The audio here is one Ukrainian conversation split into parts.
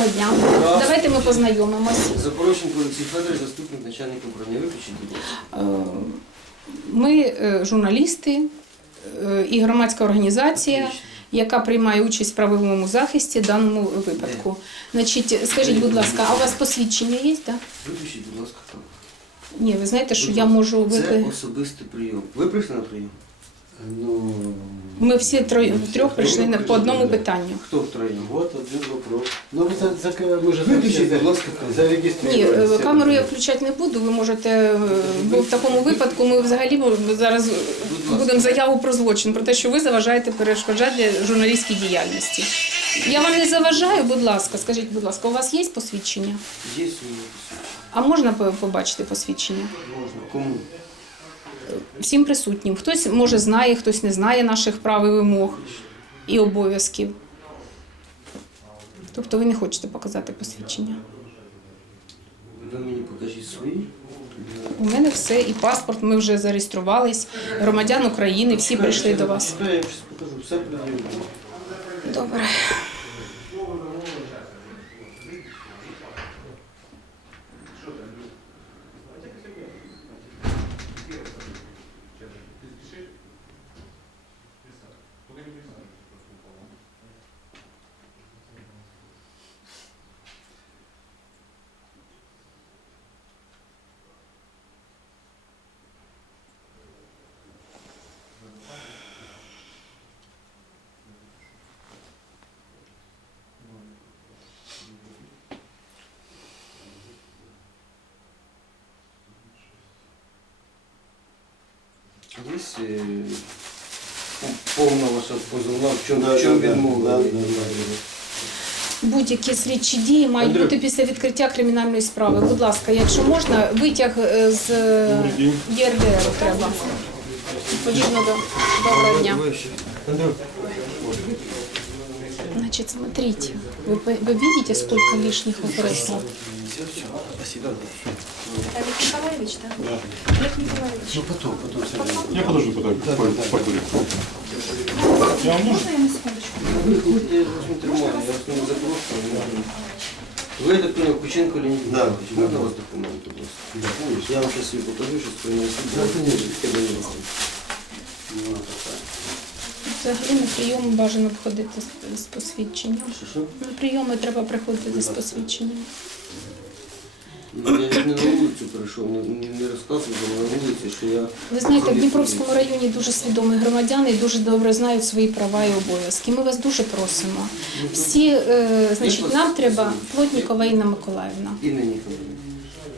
Доброго дня. Раз. Давайте ми познайомимось. Запорожень Олексій федеральний заступник начальника будь ласка. ми журналісти і громадська організація, яка приймає участь в правовому захисті в даному випадку. Не. Значить, скажіть, будь ласка, а у вас посвідчення є? Виключіть, будь ласка, Ні, ви знаєте, що Випуск. я можу вип... Це особистий прийом. Ви прийшли на прийом. Ну, Ми всі троє трьох всі. прийшли Хто на... трьох? по одному питанню. Хто втроє? От, один вот, вопрос. Ну, ви може, заключите, будь ласка, зареєструєте. Ні, камеру я включати не буду. Ви можете, ви, ви, бо в такому ви, випадку ви, ви, ви, ми взагалі ми зараз будемо заяву про злочин, про те, що ви заважаєте перешкоджати журналістській діяльності. Я вам не заважаю, будь ласка, скажіть, будь ласка, у вас є посвідчення? Є, посвідчення. А можна побачити посвідчення? Можна. Кому? Всім присутнім, хтось може знає, хтось не знає наших прав і вимог і обов'язків. Тобто, ви не хочете показати посвідчення. Ви мені У мене все і паспорт, ми вже зареєструвались, громадян України всі Чекайте, прийшли до вас. Все, Добре. повного позовна, в чому відмовляли. Будь-які слідчі дії мають бути після відкриття кримінальної справи. Будь ласка, якщо можна, витяг з ЄРДР треба. Подібно до дня. Значить, смотрите, ви бачите, скільки лишніх операцій? Олег Николаевич, да? Да. Олег Николаевич. Ну, потом, потом. Я подожду потом. Да, да, да. Виходить, я, я, я, я, я не тримаю, я основний запрос, а можна. Видок на печеньку лінії. Я вам сейчас ее покажу, що прийнялося. Взагалі на прийом бажано входити з посвідченням. На прийоми треба приходити з посвідченням. Я не на вулицю прийшов, не розказує на вулицю, що я ви знаєте в Дніпровському районі дуже свідомі громадяни і дуже добре знають свої права і обов'язки. Ми вас дуже просимо. Всі, значить, нам треба плотнікова Інна Миколаївна. Інна Миколаївна,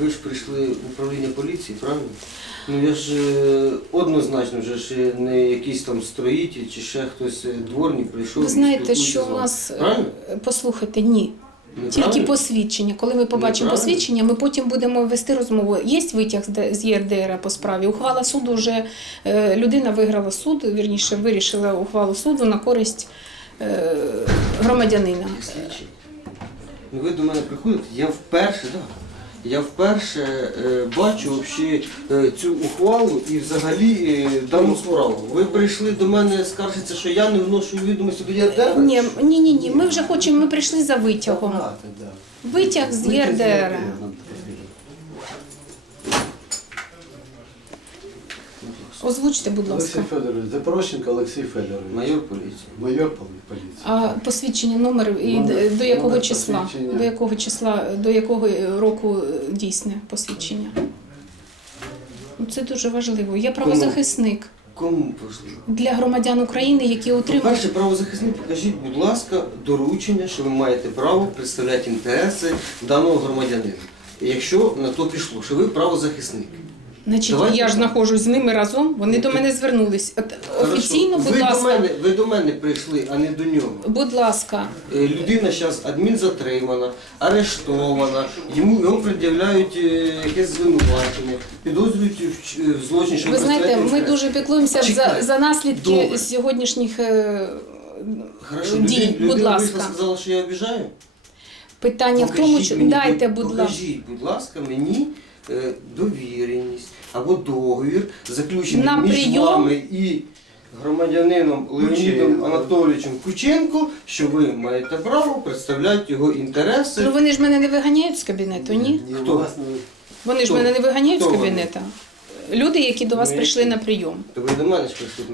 ви ж прийшли в управління поліції, правильно? Ну я ж однозначно вже ж не якийсь там строїті чи ще хтось дворні прийшов. Ви знаєте, що у нас... Послухайте, ні. Тільки посвідчення. Коли ми побачимо посвідчення, ми потім будемо вести розмову. Є витяг з ЄРДР по справі. Ухвала суду. Вже людина виграла суд. Вірніше вирішила ухвалу суду на користь громадянина. ви до мене приходите. Я вперше Да. Я вперше е, бачу общі, е, цю ухвалу і взагалі е, дану справу. Ви прийшли до мене, скаржитися, що я не вношу відомості до ЄРДР? Ні, ні, ні, ні, ми вже хочемо, ми прийшли за витягом. Витяг з ЄРДР. Озвучте, будь ласка. Олексій Федорович, запрощенка Олексій Федорович. майор поліції. Майор поліції. А посвідчення номер і номер, до якого номер, числа? До якого числа, до якого року дійсне посвідчення? Це дуже важливо. Я правозахисник. Кому? Кому для громадян України, які отримують. Перше правозахисник, покажіть, будь ласка, доручення, що ви маєте право представляти інтереси даного громадянина. Якщо на то пішло, що ви правозахисник. Значить, Давайте, я ж знаходжусь з ними разом. Вони так. до мене звернулись. Хорошо. Офіційно, ви будь ласка. До мене, ви до мене прийшли, а не до нього. Будь ласка, людина зараз адмін затримана, арештована, йому пред'являють якесь звинувачення, підозрюють в злочині, що Ви знаєте, розказати. ми дуже піклуємося за, за за наслідки Дови. сьогоднішніх Хорошо, дій. Людина, будь людина, ласка. Вийшла, сказала, що я обіжаю? Питання Похажіть в тому, чи що... дайте, Похажіть, будь ласка. Будь ласка, мені. Довіреність або договір заключений На прийом? між вами і громадянином Леонідом Анатолійовичем Кученко, що ви маєте право представляти його інтереси. Però вони ж мене не виганяють з кабінету? Ні? ні, ні Хто власне. вони Хто? ж мене не виганяють Хто вони? з кабінету? Люди, які до вас ми, прийшли на прийом. То ви до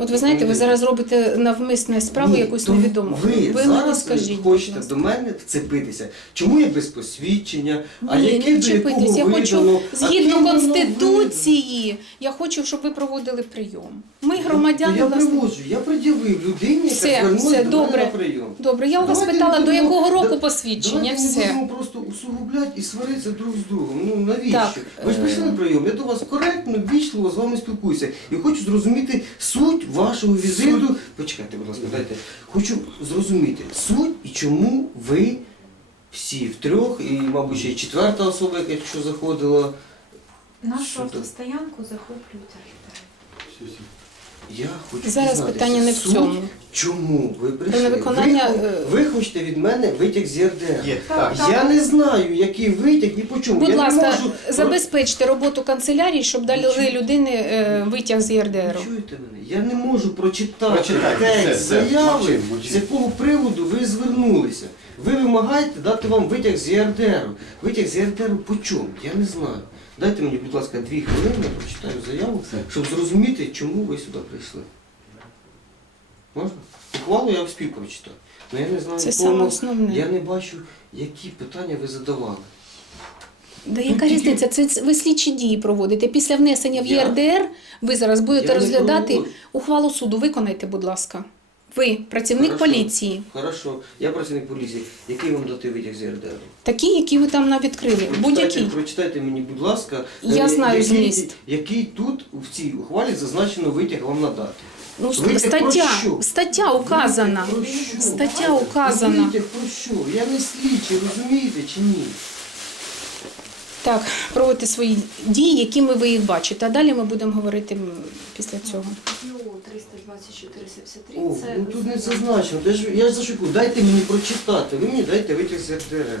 От ви знаєте, ви зараз робите навмисне справу ні, якусь невідому. Ви ви зараз скажіть до хочете вас... до мене вцепитися? Чому я без посвідчення? Я не підчепитися. Я хочу, видано, згідно Конституції, видано. я хочу, щоб ви проводили прийом. Ми, громадяни, то, то я не приводжу. Я приділив людині на все, яка все, все, до мене прийом. Добре, я вас добре, питала, до якого додому, року посвідчення? Ми можемо просто усугублять і сваритися друг з другом. Ну, навіщо? Ви ж прийшли на прийом? Я до вас коректно. З вами спілкуюся. і хочу зрозуміти суть вашого візиту. Суть. Почекайте, будь ласка, mm -hmm. дайте. хочу зрозуміти суть і чому ви всі в трьох і, мабуть, ще mm -hmm. четверта особа, яка що заходила. Нашу автостоянку захоплюються. Зараз питання що, не суть, в цьому. – Чому? Ви прийшли. На виконання... ви, ви хочете від мене витяг з ЄРДР. Так, Я так. не знаю, який витяг і по чому. Будь Я ласка, можу... забезпечте роботу канцелярії, щоб і дали людині витяг з ЄРДР. чуєте мене? Я не можу прочитати Прочитаю, таке, це, це, заяви, це, це, це, з якого приводу ви звернулися. Ви вимагаєте дати вам витяг з ЄРДР. Витяг з ЄРДР по чому? Я не знаю. Дайте мені, будь ласка, дві хвилини я прочитаю заяву, так. щоб зрозуміти, чому ви сюди прийшли. Можна? Ухвалу я в спів прочитаю. Але я не знаю, Це саме основне. я не бачу, які питання ви задавали. Да яка тільки... різниця? Це ви слідчі дії проводите. Після внесення в ЄРДР я? ви зараз будете я розглядати ухвалу суду. Виконайте, будь ласка. Ви працівник хорошо, поліції, хорошо. Я працівник поліції. Який вам дати витяг з РДР? Такі, які ви там на відкрили. будь який прочитайте мені, будь ласка, я але, знаю зміст, який, який тут в цій ухвалі зазначено витяг вам надати? Ну, Ну стаття про що? стаття указана, витяг про що? стаття указана. Витяг про що? Я не слідчий, розумієте чи ні? Так, проводити свої дії, які ми ви їх бачите. А далі ми будемо говорити після цього. 324, О, Це ну, Тут визначено. не зазначено. Я зашукую. Ж, ж, дайте мені прочитати, мені дайте витягтися дерев.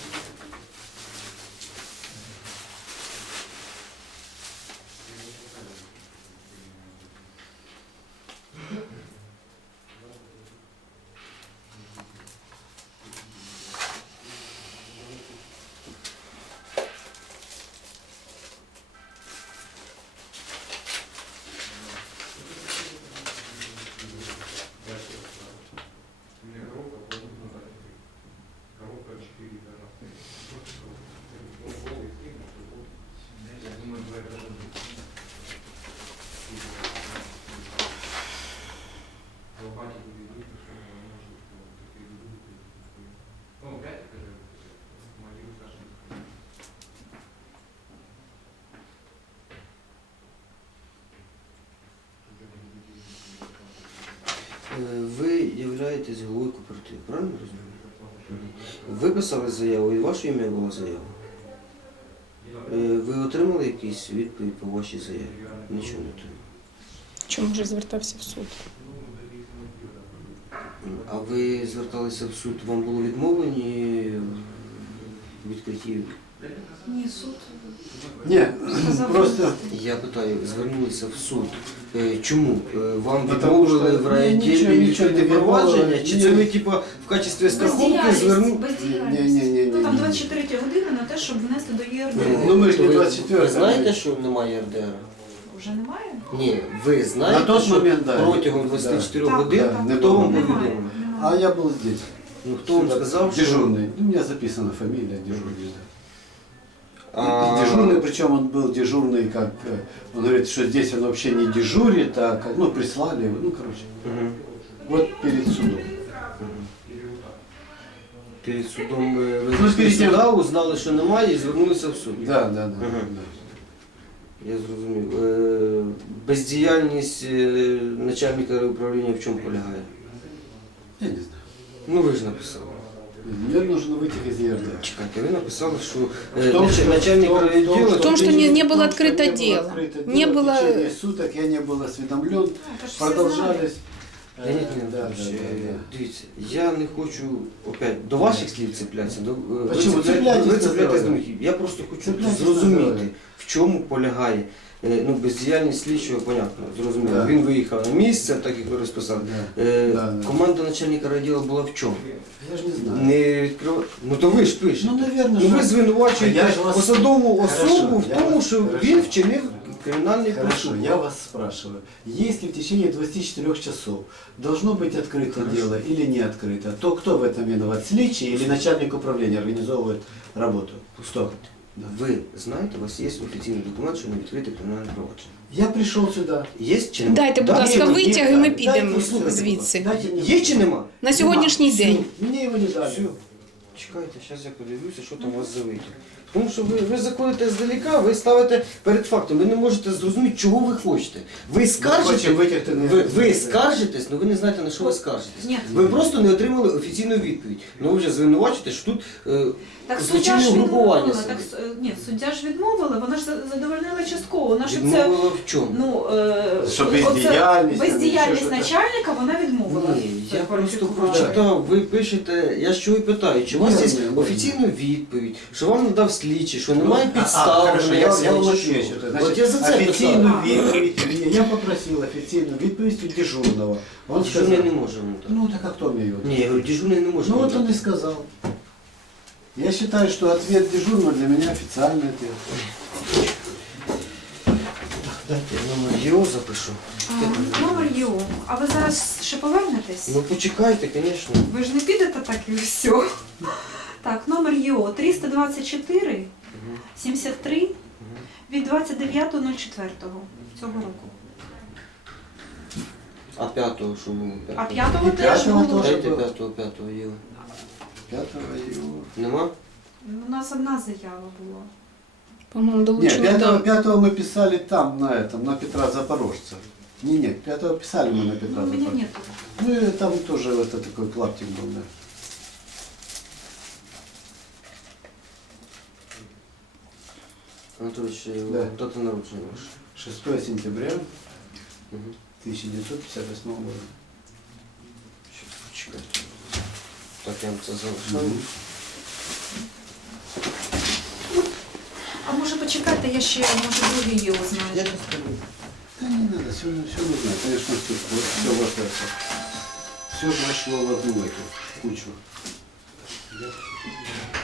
З голову коперти, правильно розумію? Ви писали заяву і ваше ім'я було заяву. Ви отримали якийсь відповідь по вашій заяві? Нічого не отримали. Чому вже звертався в суд? А ви зверталися в суд? Вам було відмовлені відкриті? Ні, nee, суд. Nee, просто... Я питаю, звернулися в суд. Чому? Вам відмовили в райотелі? — нічого, нічого провадження? Чи це ви типу, в качестві страховки звернули? Nee, nee, ну ні, ні, ні. Там 24 години на те, щоб внести до ЄРДР. No, ви ви, 24 ви, ви знаєте, що немає ЄРДР? Вже немає? Ну, немає? Ні, ви знаєте що протягом 24 годин не того. А я був Ну Хто вам сказав, що дежурний? У мене записана фамілія, дежурний. И дежурный, причем он был дежурный, как он говорит, что здесь он вообще не дежурит, а как, ну, прислали его, ну, короче. Угу. Вот перед судом. Перед судом вы... Ну, перед тем, да, узнал что нема, и вернулись в суд. Да, да, да. Угу. да. Я зрозумів. Бездіяльність начальника управления в чем полягає? Я не знаю. Ну, вы же написали. Мне нужно витяг зерна. Чекайте, ви написали, що в том, начальник, що, В что не, не было открыто не було открито діло. Не було... діло тіше, суток Я не продолжались. Я, я не хочу опять до ваших слів цепляться, до... Ви цепля... цеплятися. Я, я просто хочу зрозуміти, в чому полягає. ну, без бездіяльність слідчого, понятно, зрозуміло. Да. Він выехал, на місце, так як ви розписали. Да. Е, э, да, команда да. начальника раділа была в чем? Я ж не знаю. Не відкрив... Открыв... Ну то ви ж пишете. Ну, наверное ну, Вы що... звинувачуєте а я так, вас... посадову особу я... в том, я... что хорошо, он в тому, вас... що хорошо. він вчинив кримінальний Я вас спрашиваю, если в течение 24 часов должно быть открыто хорошо. дело или не открыто, то кто в этом виноват? Слідчий или Нет. начальник управления организовывает работу? Стоп. Ви знаєте, у вас є офіційний документ, що не відкрити про провадження. Я прийшов сюди. Є чи нема? Дайте, будь ласка, витяг, і ми підемо звідси. Є чи нема на сьогоднішній да. день. Мені його не дають. Чекайте, зараз я подивлюся, що там у вас за вихід. Тому що ви ви закладите здаліка, ви ставите перед фактом, ви не можете зрозуміти, чого ви хочете. Ви скаржитесь, ви, ви скаржитесь, але ви не знаєте на що ви скаржитесь. Нет. Ви просто не отримали офіційну відповідь. Ну Ви вже звинувачите, що тут звичайно э, Так, Ні, суддя ж відмовила, вона ж задовольнила частково. Це в чому? Ну бездіяльність начальника вона відмовила. Я прочитав, ви пишете, я що і питаю. здесь офіційну відповідь, що вам надав слідчий, що немає підстав. А -а, офіційну відповідь. Я попросив офіційну відповідь у дежурного. Он дежурний сказав. не може ему да. так. Ну так а хто мені його? Ні, я говорю, дежурний не може. Ну от він да. і сказав. Я вважаю, що ответ дежурного для мене офіційний ответ. Дайте я номер ЄО запишу. А, номер ЄО. А ви зараз ще повернетесь? Ну почекайте, звісно. Ви ж не підете так і все. Так, номер ЄО 324 угу. 73 угу. від 29.04 цього року. А 5-го що ми а -го, -го -го -го. -го було? А 5-го теж було. Дайте 5-го, 5-го ЄО. 5-го ЄО. Нема? Ну, у нас одна заява була. По-моему, до да лучшего. Нет, пятого, пятого мы писали там, на этом, на Петра Запорожца. Не, нет, пятого писали мы на Петра ну, У меня нет. Ну и там тоже вот это такой клаптик был, да. Ну, а, то есть, его... да. кто-то нарушил. Но... 6 сентября угу. 1958 года. Но... Так я вам сказал, что... А може почекати, я ще може другий її узнаю. Я тут скажу. Та не треба, сьогодні все можна. Звісно, все, все ваше. Все знайшло в одну кучу. Дякую.